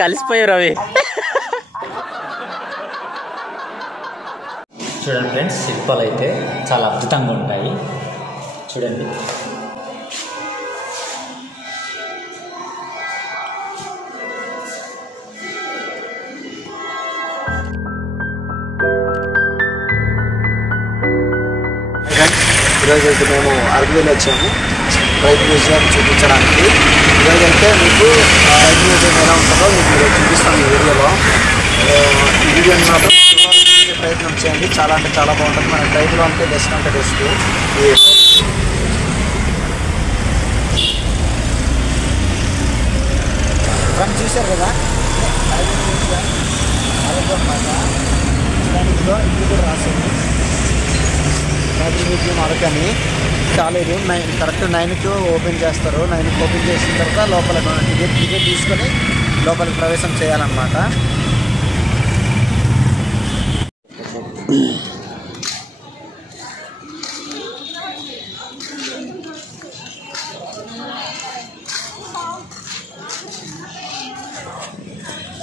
కలిసిపోయారు అవి. చూడండి ఫ్రెండ్స్, శిల్పాలు అయితే చాలా అద్భుతంగా ఉంటాయి. చూడండి, ఈరోజు అయితే మేము అరకువేలు వచ్చాము రైతు మ్యూజియం చూపించడానికి. ఈరోజైతే మీకు రైతు మ్యూజియం ఎలా ఉంటుందో మీకు చూపిస్తాను ఈ వీడియోలో. ఈ వీడియోని మాత్రం ప్రయత్నం చేయండి, చాలా అంటే చాలా బాగుంటుంది. మన రైతులో అంటే బెస్ట్ అంటే బెస్ట్. ఫ్రెండ్స్ చూశారు కదా ఇది కూడా రాసింది రైతు మ్యూజియం అరకని. కాలేదు, కరెక్ట్ 9కి ఓపెన్ చేస్తారు. 9కి ఓపెన్ చేసిన తర్వాత లోపల టికెట్ తీసుకొని లోపలికి ప్రవేశం చేయాలన్నమాట.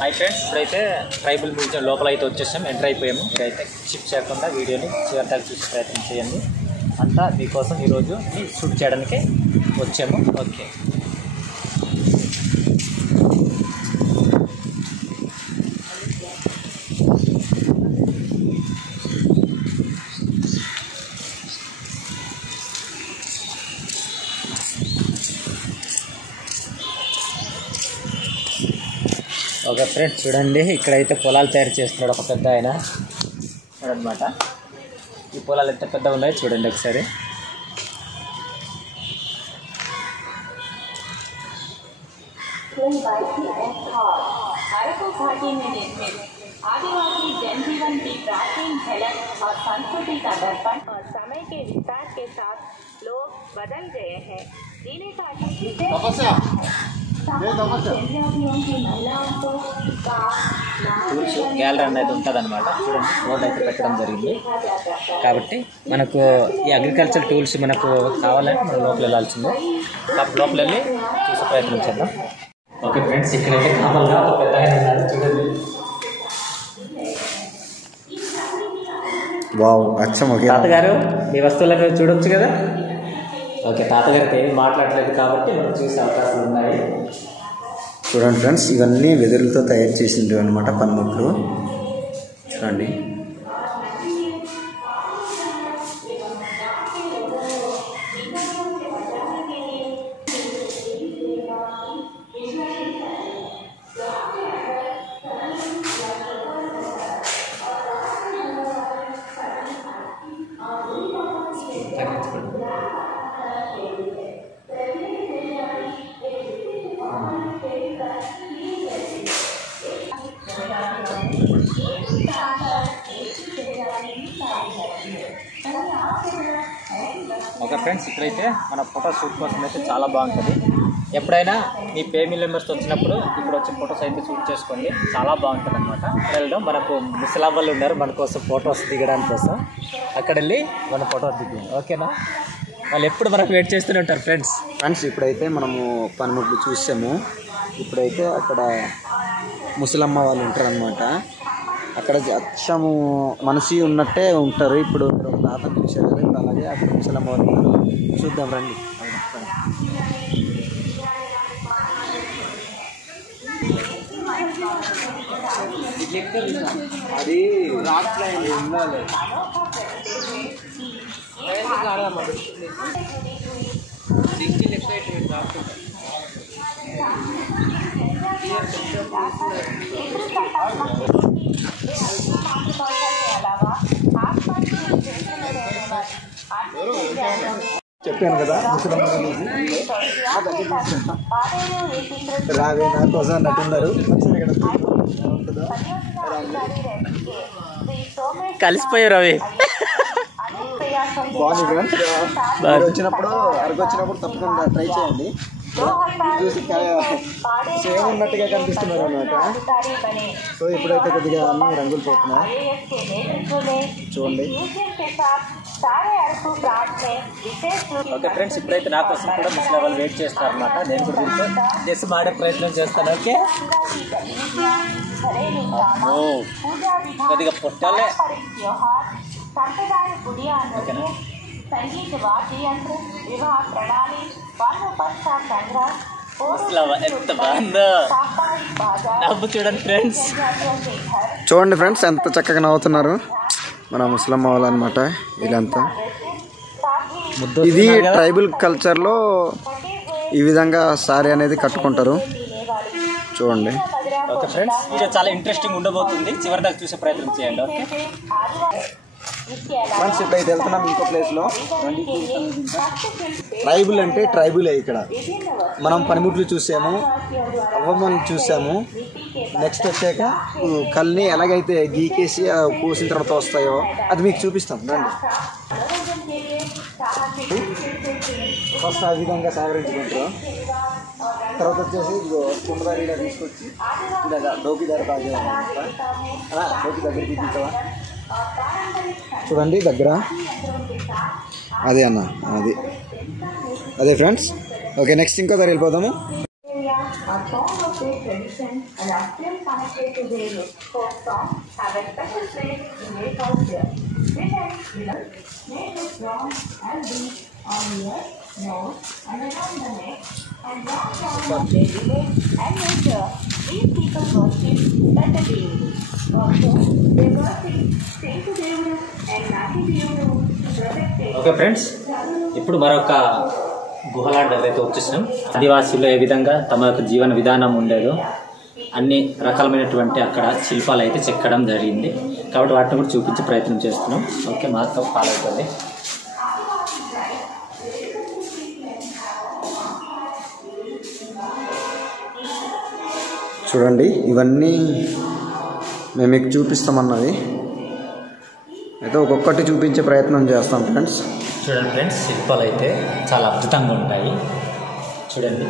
హాయ్ ఫ్రెండ్స్, ఇప్పుడైతే ట్రైబల్ మ్యూజియం లోపల అయితే వచ్చేసాం, ఎంటర్ అయిపోయాము. మీరైతే షిఫ్ట్ చేయకుండా వీడియోని చివరిదాకా చూసే ప్రయత్నం చేయండి. అంతా మీకోసం ఈరోజు షూట్ చేయడానికి వచ్చాము. ఓకే, ఓకే ఫ్రెండ్స్, చూడండి ఇక్కడైతే పొలాలు తయారు చేస్తున్నాడు ఒక పెద్ద ఆయన అనమాట. ఈ పొలాలు ఎంత పెద్దగా ఉన్నాయో చూడండి ఒకసారి. आदिवासी जनजीवन की प्राचीन झलक और संस्कृति का दर्पण और समय के विस्तार के साथ लोग बदल गए हैं। जीने का టూల్స్ గ్యాలరీ అనేది ఉంటుంది అనమాట. చూడండి, బోర్డు అయితే పెట్టడం జరిగింది. కాబట్టి మనకు ఈ అగ్రికల్చర్ టూల్స్ మనకు కావాలంటే మనం లోపల వెళ్ళాల్సిందే. కాబట్టి లోపల వెళ్ళి చూసే ప్రయత్నం చేద్దాం. ఓకే ఫ్రెండ్స్, ఇక్కడైతే కామన్గా ఒక పెద్ద ఆయన ఉన్నారు. చూడండి, తాతగారు మీ వస్తువులను చూడొచ్చు కదా. ఓకే, తాతగారికి ఏమి మాట్లాడలేదు కాబట్టి మనం చూసే అవకాశాలు ఉన్నాయి. చూడండి ఫ్రెండ్స్, ఇవన్నీ వెదురులతో తయారు చేసిండ్రు అనమాట పనిముట్లు. చూడండి, ఓకే ఫ్రెండ్స్, ఇక్కడైతే మన ఫోటో షూట్ కోసం అయితే చాలా బాగుంటుంది. ఎప్పుడైనా మీ ఫ్యామిలీ మెంబర్స్ వచ్చినప్పుడు ఇక్కడ వచ్చి ఫొటోస్ అయితే షూట్ చేసుకోండి, చాలా బాగుంటుంది అనమాట. అక్కడ వెళ్ళడం మనకు ముసలాబాళ్ళు ఉన్నారు మన కోసం ఫొటోస్ దిగడానికి కోసం. అక్కడ వెళ్ళి మన ఫోటోస్ దిగాం. ఓకేనా, వాళ్ళు ఎప్పుడు మనకు వెయిట్ చేస్తూనే ఉంటారు ఫ్రెండ్స్. ఇప్పుడైతే మనము పనిముట్లు చూసాము. ఇప్పుడైతే అక్కడ ముసలమ్మ వాళ్ళు ఉంటారు అనమాట. అక్కడ అచ్చము మనిషి ఉన్నట్టే ఉంటారు. ఇప్పుడు ఒక తాత చూశారు కదా, ఇప్పుడు అలాగే అక్కడ ముసలమ్మ వాళ్ళు ఉన్నారు. చూద్దాం రండి. అది రాత్రి ఉండాలి. చెప్పాను కదా రావే నా కోసం అన్నట్టున్నారు. కలిసిపోయారు అవి. బాగుంది ఫ్రెండ్స్, వచ్చినప్పుడు అరకు వచ్చినప్పుడు తప్పకుండా ట్రై చేయండి. చూసి సేమ్ ఉన్నట్టుగా కనిపిస్తున్నారు అన్నమాట. సో ఇప్పుడైతే కొద్దిగా అన్ని రంగులు పోతున్నాయి చూడండి. सारे अरबू प्रांत में विशेष रूप ఓకే ఫ్రెండ్స్, ఇప్పుడైతే నా కోసం కూడా ముసలి వాళ్ళు వెయిట్ చేస్తారు అనమాట. నేను కూడా దీంతో జస్ట్ మాడే ప్రయత్నం చేస్తాను. ఓకే, కొద్దిగా పొట్టాలే. संप्रदाय गुड़िया नृत्य संगीत वाद्य यंत्र विवाह प्रणाली पर्वपक्षा संग्रह ఎంత బాగుందో నవ్వు చూడండి ఫ్రెండ్స్. చూడండి ఫ్రెండ్స్ ఎంత చక్కగా నవ్వుతున్నారు మన ముస్లిం వాళ్ళు అనమాట. వీళ్ళంతా ఇది ట్రైబల్ కల్చర్లో ఈ విధంగా సారీ అనేది కట్టుకుంటారు. చూడండి. ఓకే ఫ్రెండ్స్, వీడియో చాలా ఇంట్రెస్టింగ్ ఉండబోతుంది. చివరి దాకా చూసే ప్రయత్నం చేయండి. ఓకే ఫ్రెండ్స్, ఇప్పుడైతే వెళ్తున్నాం ఇంకో ప్లేస్లో. ట్రైబుల్ అంటే ట్రైబులే. ఇక్కడ మనం పనిముట్లు చూసాము, అవ్వమ్మని చూసాము. నెక్స్ట్ వచ్చాక కల్ని ఎలాగైతే గీకేసి పూసిన తర్వాత వస్తాయో అది మీకు చూపిస్తాం. రండి. ఫస్ట్ ఆ విధంగా సవరించుకుంటారు. తర్వాత వచ్చేసి కుండదారి ఇలా తీసుకొచ్చి ఇలా డోకి దారి డోకి దగ్గరికి తీసుకోవా. చూడండి దగ్గర అదే అన్న, అదే ఫ్రెండ్స్. ఓకే, నెక్స్ట్ ఇంకో దారి వెళ్ళిపోదాము. ఓకే ఫ్రెండ్స్, ఇప్పుడు మరొక గుహలాంటి దగ్గర అయితే వచ్చేసినాం. ఆదివాసీలు ఏ విధంగా తమ యొక్క జీవన విధానం ఉండేదో అన్ని రకాలమైనటువంటి అక్కడ శిల్పాలు అయితే చెక్కడం జరిగింది. కాబట్టి వాటిని కూడా చూపించే ప్రయత్నం చేస్తున్నాం. ఓకే, మాతో ఫాలో అవుతుంది. చూడండి, ఇవన్నీ మేము మీకు చూపిస్తామన్నది అయితే ఒక్కొక్కటి చూపించే ప్రయత్నం చేస్తాం ఫ్రెండ్స్. చూడండి ఫ్రెండ్స్, శిల్పాలు అయితే చాలా అద్భుతంగా ఉంటాయి. చూడండి.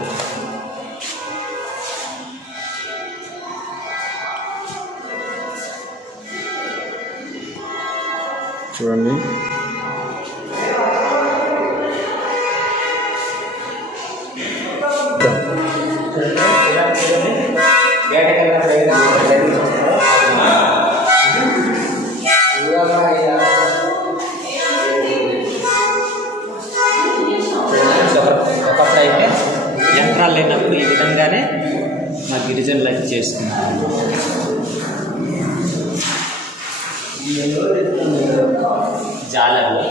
చూడండి ఒకప్పుడైతే యంత్రాలు లేనప్పుడు ఈ విధంగానే మా గిరిజనులు అయితే చేసుకున్నారు. జాలర్లు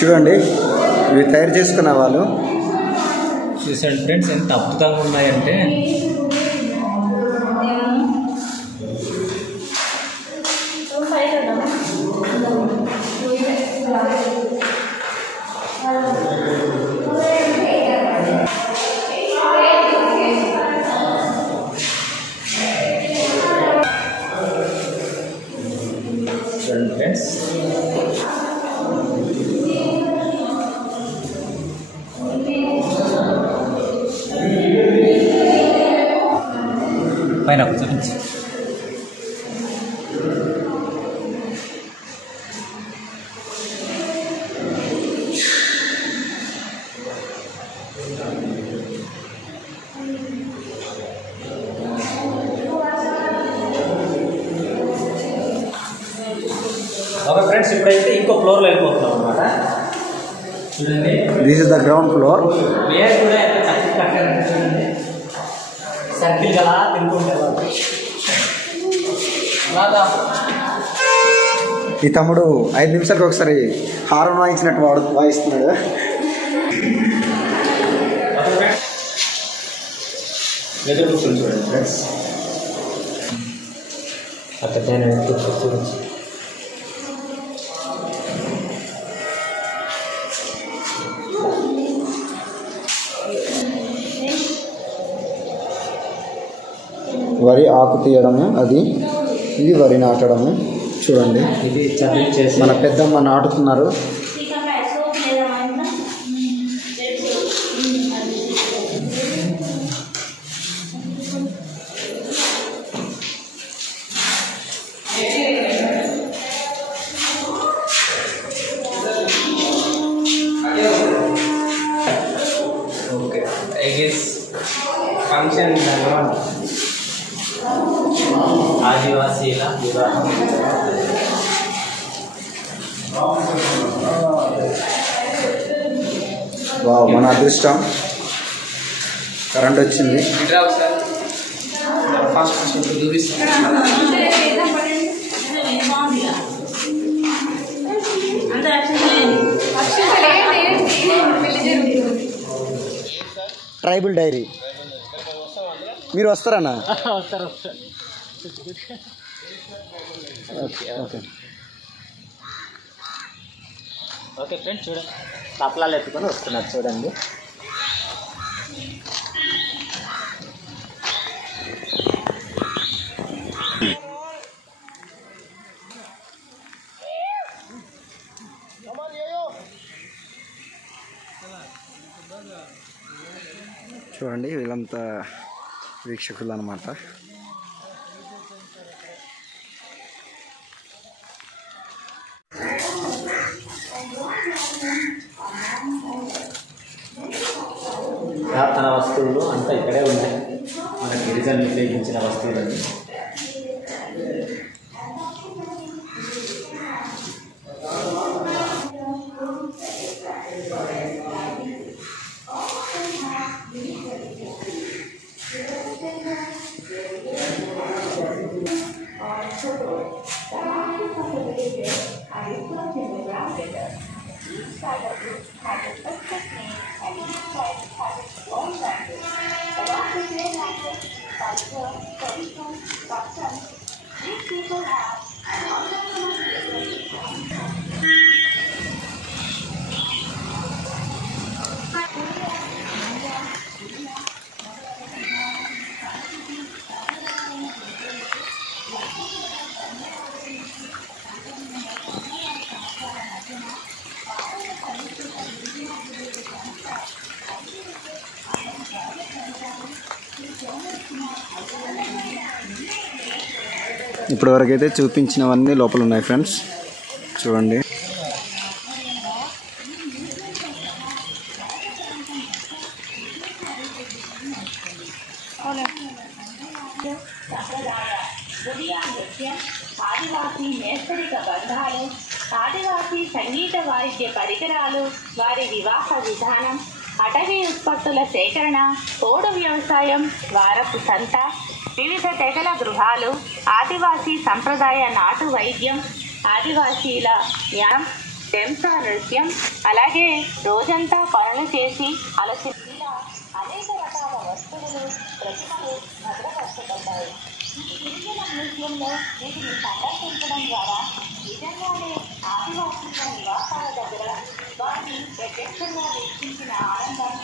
చూడండి, ఇవి తయారు చేసుకున్న వాళ్ళు. చూసాడు ఫ్రెండ్స్, ఎంత అద్భుతంగా ఉన్నాయంటే చూడండి ఫ్రెండ్స్. పైన చూపించి ఓకే ఫ్రెండ్స్, ఇప్పుడైతే ఇంకో ఫ్లోర్లో వెళ్ళిపోతున్నాం అనమాట. చూడండి, this is the ground floor. వేర్ కూడా ఎంత చక్కగా కట్టారంటే చూడండి, సర్కిల్ గలా తింటుండే వాళ్ళు అలాగా. ఈ తమ్ముడు 5 నిమిషాలకు ఒకసారి హారన్ వాయించినట్టు వాయిస్తున్నాడు. చూడండి ఫ్రెండ్స్, అక్కడ చూడండి. వరి ఆకు తీయడము, అది ఇది వరి నాటడము. చూడండి, ఇది చదివించేసి మన పెద్దమ్మ నాటుతున్నారు. ఓకే, ఐ గెస్ ఫంక్షన్ ఆదివాసీల వివాహం. వావ్, మన అదృష్టం, కరెంట్ వచ్చింది. ఫస్ట్ చూపిస్తాను. ట్రైబల్ డైరీ మీరు వస్తారన్నా? ఓకే ఓకే ఓకే ఫ్రెండ్స్, చూడండి తపలాలు ఎత్తుకొని వస్తున్నారు. చూడండి, చూడండి వీళ్ళంతా వీక్షకులు అన్నమాట. ప్రార్థన వస్తువులు అంతా ఇక్కడే ఉన్నాయి. మన గిరిజనులు ఉపయోగించిన వస్తువులన్నీ. ఇప్పటి వరకు అయితే చూపించినవన్నీ లోపల ఉన్నాయి ఫ్రెండ్స్. చూడండి, ఆదివాసీ నేస్తరిక బంధాలు, ఆదివాసీ సంగీత వాయిద్య పరికరాలు, వారి వివాహ విధానం, అటవీ ఉత్పత్తుల సేకరణ, పోడు వ్యవసాయం, వారపు సంత, వివిధ తెగల గృహాలు, ఆదివాసీ సంప్రదాయ నాటు వైద్యం, ఆదివాసీల న్యాయం, డెంసా నృత్యం, అలాగే రోజంతా పనులు చేసి అలసి ఇలా అనేక రకాల వస్తువులు, ప్రతిమలు భద్రపరచబడ్డాయి. ఈ గిరిజన మ్యూజియంలో వీటిని సందర్శించడం ద్వారా నిజంగానే ఆదివాసీల నివాసాల దగ్గర వారిని ప్రత్యక్షంగా వీక్షించిన ఆనందం